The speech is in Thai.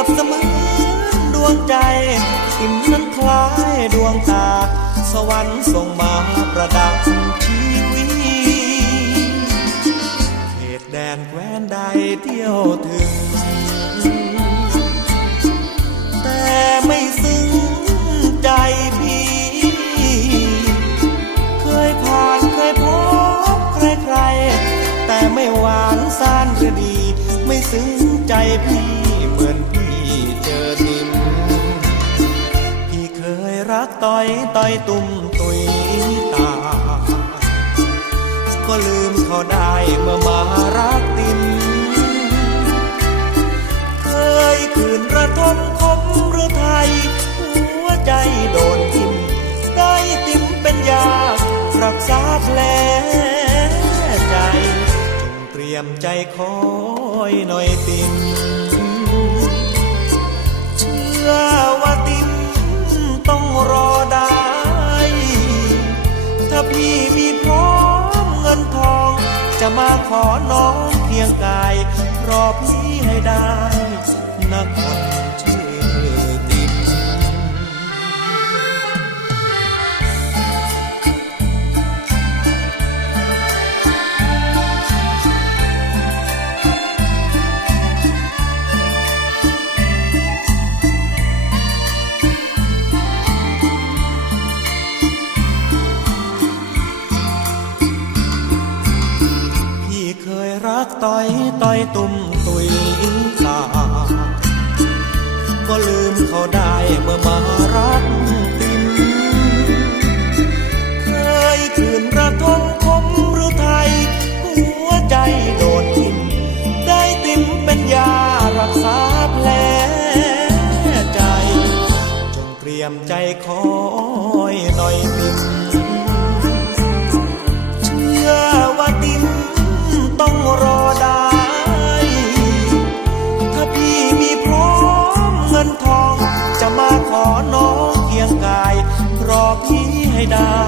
แบบเสมอดวงใจติมนั้นคล้ายดวงตา สวรรค์ส่งมาประดับชีวิตเขตแดนแคว้นใดเที่ยวถึง แต่ไม่ซึ้งใจพี่ เคยผ่านเคยพบใครๆ แต่ไม่หวานซ่านหรือดี ไม่ซึ้งใจพี่เหมือนพี่ เจอดิมพี่เคยรักต่อยต่อยตุ่มตุยตา ก็ลืมเขาได้เมื่อมารักติมเคยคืนระทมคมหรือไทย หัวใจโดนทิมได้ติมเป็นยารักษาแผลใจ จงเตรียมใจคอยหน่อยติม พี่มีพร้อมเงินทอง จะมาขอน้องเพียงกายรอพี่ให้ได้นักคน รักต่อยต่อยตุ่มตุยตา ก็ลืมเขาได้เมื่อมารักติมเคยคืนระทมคมหรือไทย หัวใจโดนทิมได้ติมเป็นยารักษาแผลใจ จงเตรียมใจคอ มาขอน้องเคียงกายรอพี่ให้ได้